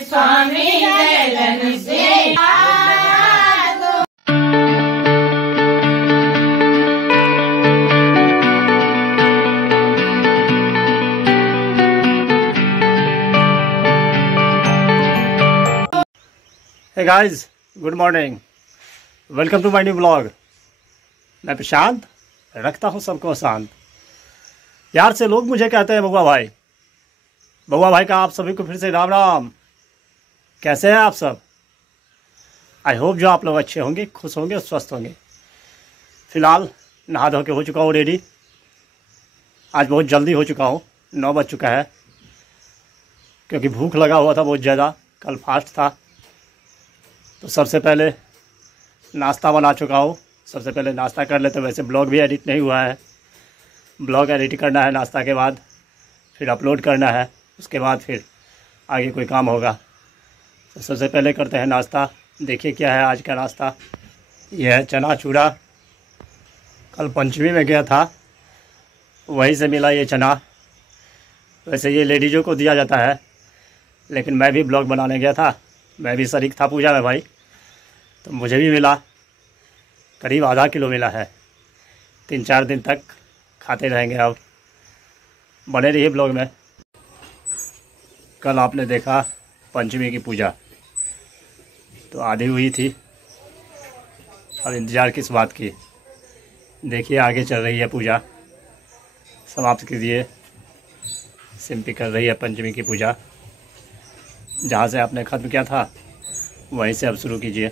स्वामी जलन से Hey guys, good morning. Welcome to my new vlog. मैं प्रशांत रखता हूँ सबको शांत। यार से लोग मुझे कहते हैं बउआ भाई का आप सभी को फिर से राम राम। कैसे हैं आप सब? आई होप जो आप लोग अच्छे होंगे, खुश होंगे और स्वस्थ होंगे। फ़िलहाल नहा धो के हो चुका हूँ रेडी। आज बहुत जल्दी हो चुका हूँ, 9 बज चुका है, क्योंकि भूख लगा हुआ था बहुत ज़्यादा। कल फास्ट था, तो सबसे पहले नाश्ता बना चुका हूँ। सबसे पहले नाश्ता कर लेते। वैसे ब्लॉग भी एडिट नहीं हुआ है, ब्लॉग एडिट करना है नाश्ता के बाद, फिर अपलोड करना है, उसके बाद फिर आगे कोई काम होगा। तो सबसे पहले करते हैं नाश्ता। देखिए क्या है आज का नाश्ता। यह है चना चूड़ा। कल पंचमी में गया था, वहीं से मिला ये चना। वैसे ये लेडीज़ों को दिया जाता है, लेकिन मैं भी ब्लॉग बनाने गया था, मैं भी शरीक था पूजा में भाई, तो मुझे भी मिला। करीब आधा किलो मिला है। 3-4 दिन तक खाते रहेंगे। अब बने रहिए ब्लॉग में। कल आपने देखा पंचमी की पूजा, तो आधी हुई थी। अब इंतज़ार किस बात की। देखिए आगे चल रही है पूजा, समाप्त कीजिए। सिंपी कर रही है पंचमी की पूजा। जहाँ से आपने ख़त्म किया था वहीं से अब शुरू कीजिए।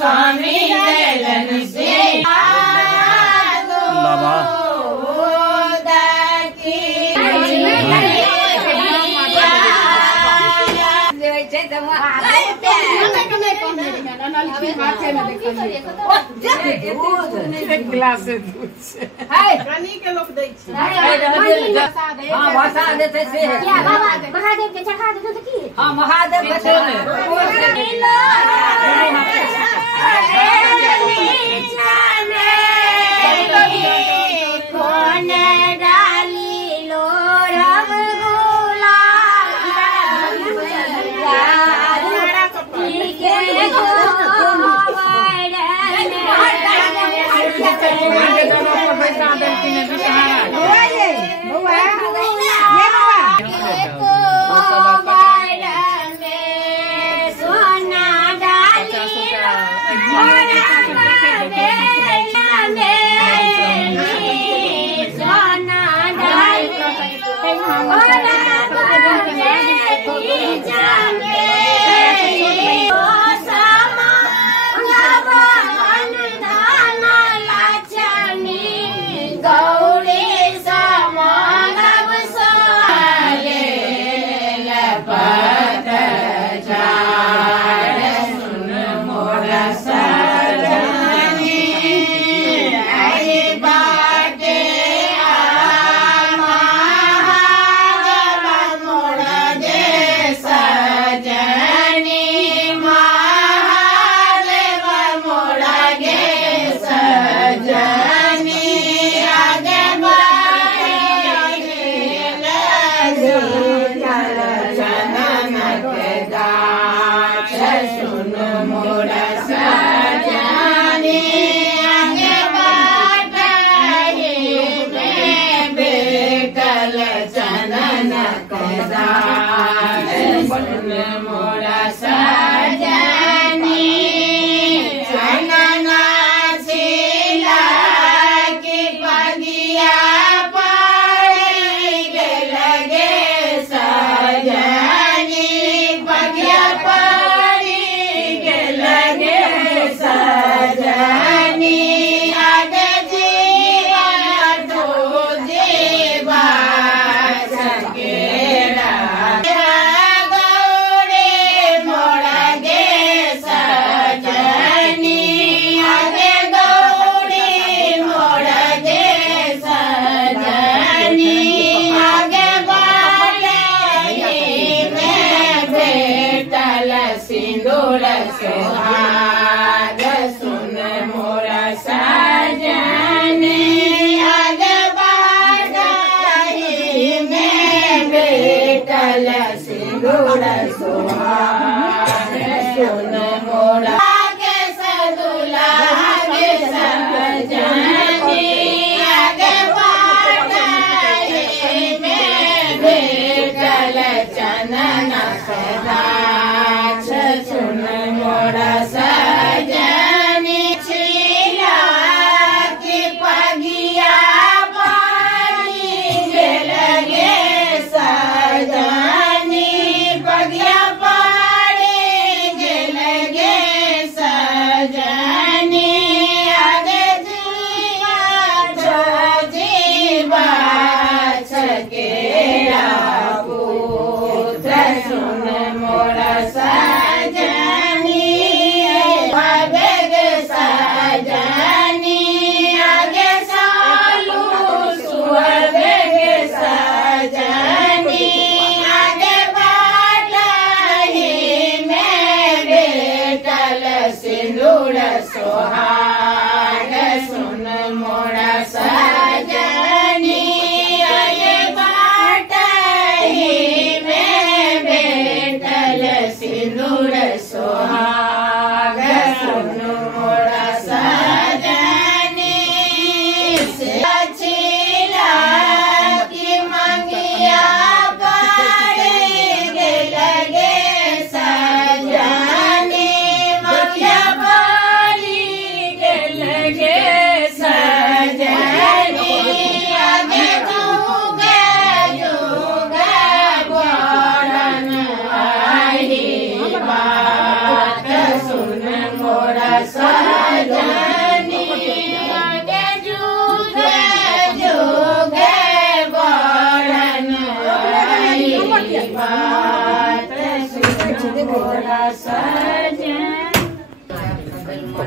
स्वामी जलन से गिलास दूध से कनी के लोग दै छै। हां भाषा देते से क्या बाबा महादेव के चढ़ा दे तो की। हां महादेव के चढ़े कौन डाली लो रंग गुलाल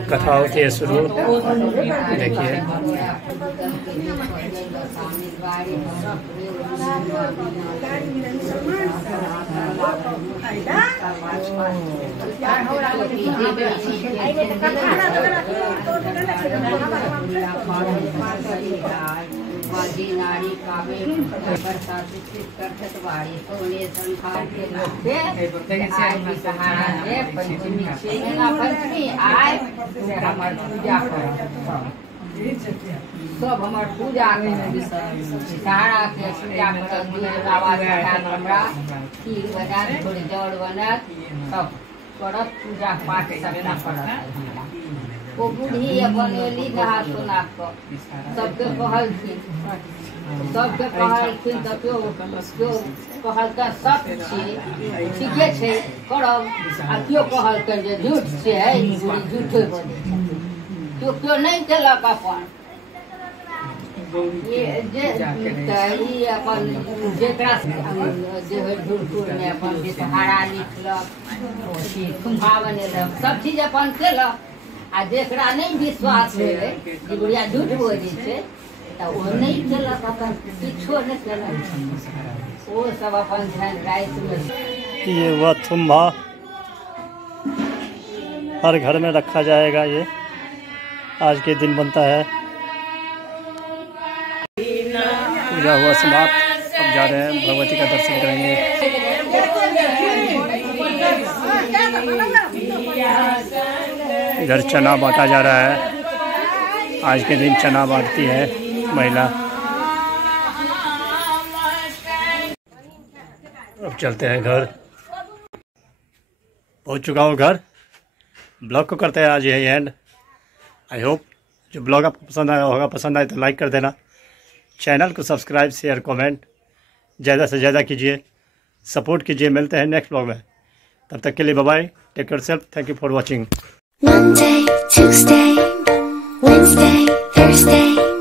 कथा होती है शुरू, देखिए। नारी कावे वाड़ी सोने संखार के पंचमी आए पूजा कर सब हमार पूजा में सहारा के पूजा करत दूध लावा चढ़ात हमरा खीर बनात थोड़ी जौड़ बनत सब करत पूजा पाठ सबना करत। वो बूढ़ी अपन एली नहा सोना क सबके कहलखिन तऽ केओ कहलकै सब छियै ठीके छै करब आ केओ कहलकै जे झूठ छै बूढ़ी झूठे बजै छै केओ नहीं केलक अपन ई अपन जेकरा झूठपुर में अपन सहारा लिखलक कुम्भा बनेलक सब चीज अपन केलक आ जेकरा नहीं विश्वास है जे बुढ़िया झूठ बोलै छै तो वो नहीं केलक अपन किछो नहीं केलक वो सब अपन ध्यान रात में। ये हुआ तुम्भा, हर घर में रखा जाएगा, ये आज के दिन बनता है। पूजा हुआ समाप्त, अब जा रहे हैं भगवती का दर्शन करेंगे। इधर चना बांटा जा रहा है, आज के दिन चना बांटती है महिला। अब चलते हैं घर, पहुंच चुका हूँ घर। ब्लॉग को करते हैं आज यही एंड। आई होप जो ब्लॉग आपको पसंद आया होगा, पसंद आए तो लाइक कर देना, चैनल को सब्सक्राइब शेयर कमेंट ज़्यादा से ज़्यादा कीजिए, सपोर्ट कीजिए। मिलते हैं नेक्स्ट ब्लॉग में, तब तक के लिए bye bye, take care self, thank you for watching. Monday, Tuesday, Wednesday, Thursday